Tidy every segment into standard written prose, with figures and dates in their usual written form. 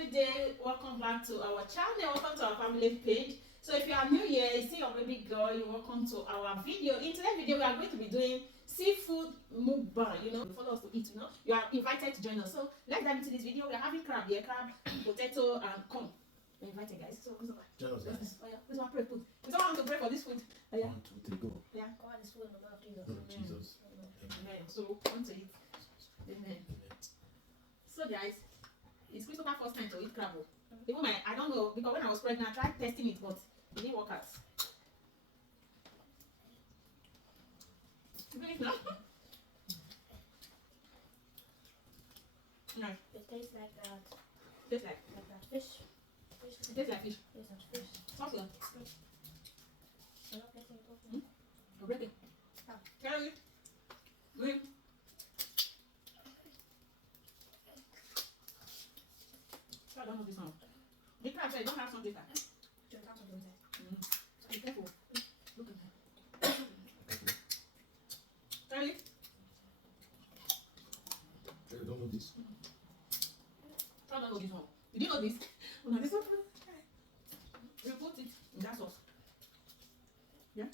good day. Welcome back to our channel. Welcome to our family page. So if you are new here, you see your baby girl, you're welcome to our video. In today's video, we are going to be doing seafood mukbang. Follow us to eat. You are invited to join us. So let's dive into this video. We are having crab here, crab, potato, and corn. We're invited, guys. So who's over? Join us, guys. Oh, yeah. Who's want to pray food? Who's want to pray for this food? Oh, yeah. 1, 2, 3, go. Yeah. God is full in the mouth of Jesus. Jesus. Amen. So want to eat. Amen. So guys, it's Christopher's first time to eat crab. Even I don't know, because when I was pregnant, I tried testing it, but it didn't work out. No. Nice. It tastes like that. Tastes like That fish. it tastes like fish. Tastes like fish. Sounds good. I'm not getting it open. I'll break it. Carry. Wait. I don't know this one. The crab said don't have something like that. Just have to do that. Be careful. Look at that. Carry. I don't know this. I don't know this one. Did you know this? Oh, no, this one. You put it in that sauce. Yeah?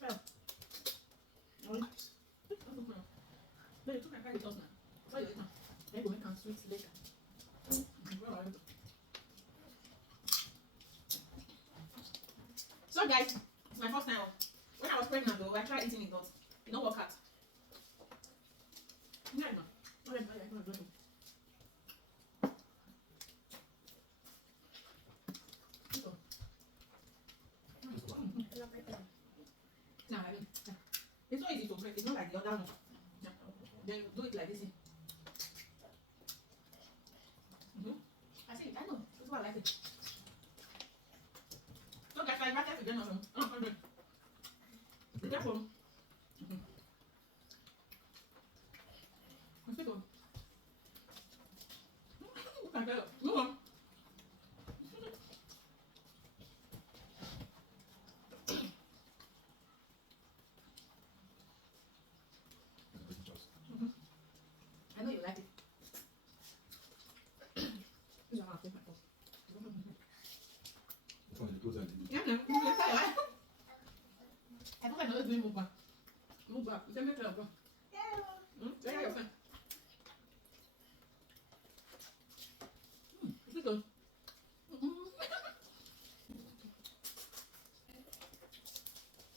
Well. No, you took and carry it us now. Try it now. Then we'll make some sweets later. So guys, it's my first time. When I was pregnant though, I tried eating it, but it don't work out. Yeah, no. It's so easy to break. It's not like the other one. Then you do it like this. I see it. I know. That's why I like it. So guys, I invited to join us. Be careful. Mosquito. Move on. I know you like it. This is how I take my toast. Which one is the closer I did? Yeah, no. I thought I was doing mukbang. Mukbang. You can make it up. Say hi, your friend. It's good.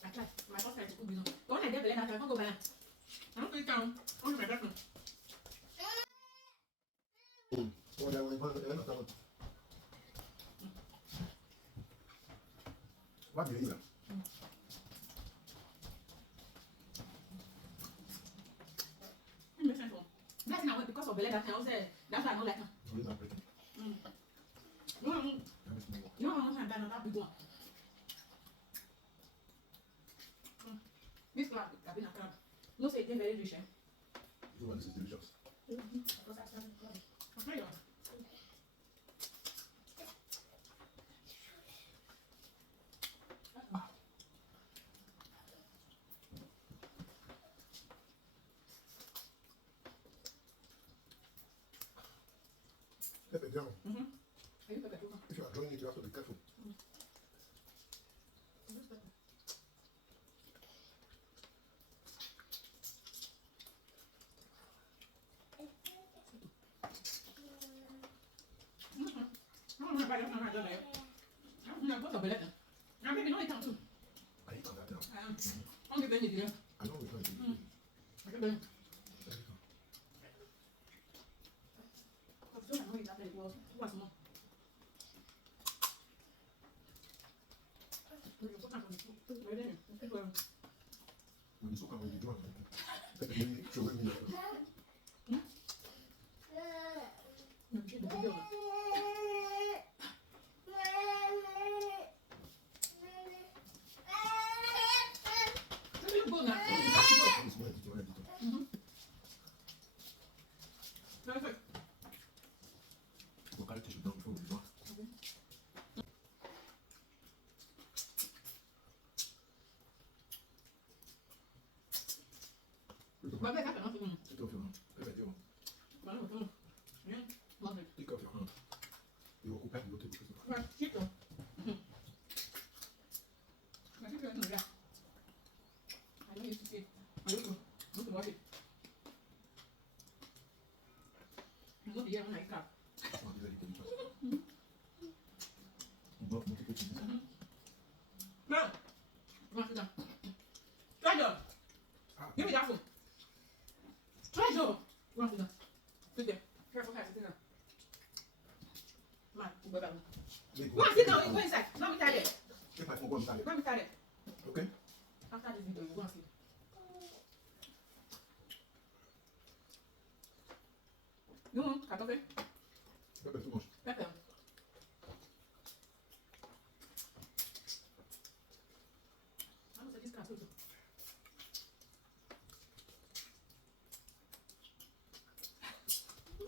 I tried. My first time to cook this one. The one I get the letter, I can't go buy it. I don't think down. I want my breakfast. Oh, yeah, well, what do you eat? It makes sense. That's not because of the letter. I also that's why I don't like her. It's not breaking. No, I'm not buying another big one. This crab, I've been a crab. No, say it's very rich. This one is delicious. Because I started bloody. Okay, yeah. Pepper down. Are you pepper too? If you are drawing it, you have to be careful. I'm maybe not eating too. I eat on that now. I'm giving it here. I know we're going to eat. I can do it. I know that it was more. When you soak up, when you draw, pepper, you show me. Perfect. We'll carry tissue down before we draw. But I can't Take off your pepper, deal. do Lovely. Take off your hand. You will occupy the table. Right, keep them. I think you're going to I know you used to see it. I look to watch it. You look here when I come. It's not very delicious. Not multiple cheese. No! Come on, sit down. Treasure! Give me that phone. Treasure! Come on, sit down. Sit there. Careful, guys, sit down. Come on, we'll go back. Go on, sit down. Go inside. Let me tie it. Take my phone, go inside. Let me tie it. Okay? After this video, you go and sleep. You want cartoffel? Pepper too much. Pepper. I'm going to say this cartoffel.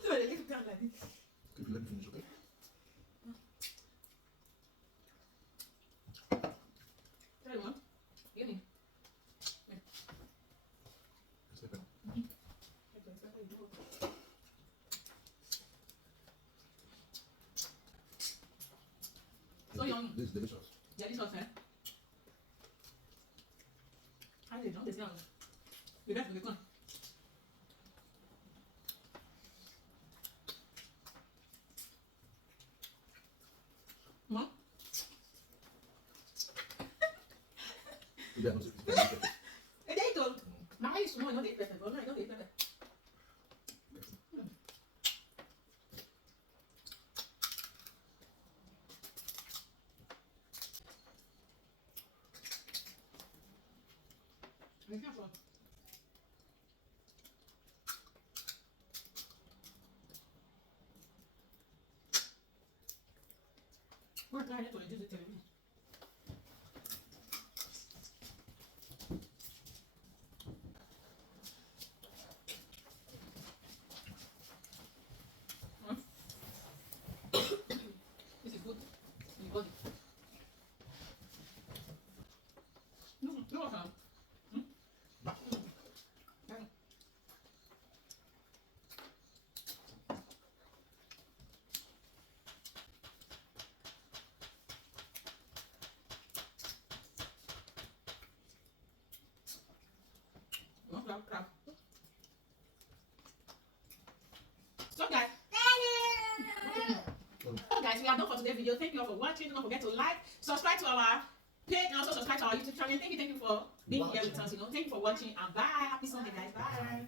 So they get down like this. If you let me finish, okay? Try one. Give me. It's pepper. So yummy. This is delicious. Yeah, this was I did not this young. The best with the corn. Mom? Maybe I'm not serious. Pepper. It ain't good. Now I used to know I don't eat pepper, but now I don't eat pepper. Be careful. We're trying to do the thing. This is good. In the body. No, crab. So guys, we are done for today's video. Thank you all for watching. Don't forget to like, subscribe to our page, and also subscribe to our YouTube channel. Thank you for being here with us. Thank you for watching, and bye. Happy Sunday, guys. Bye.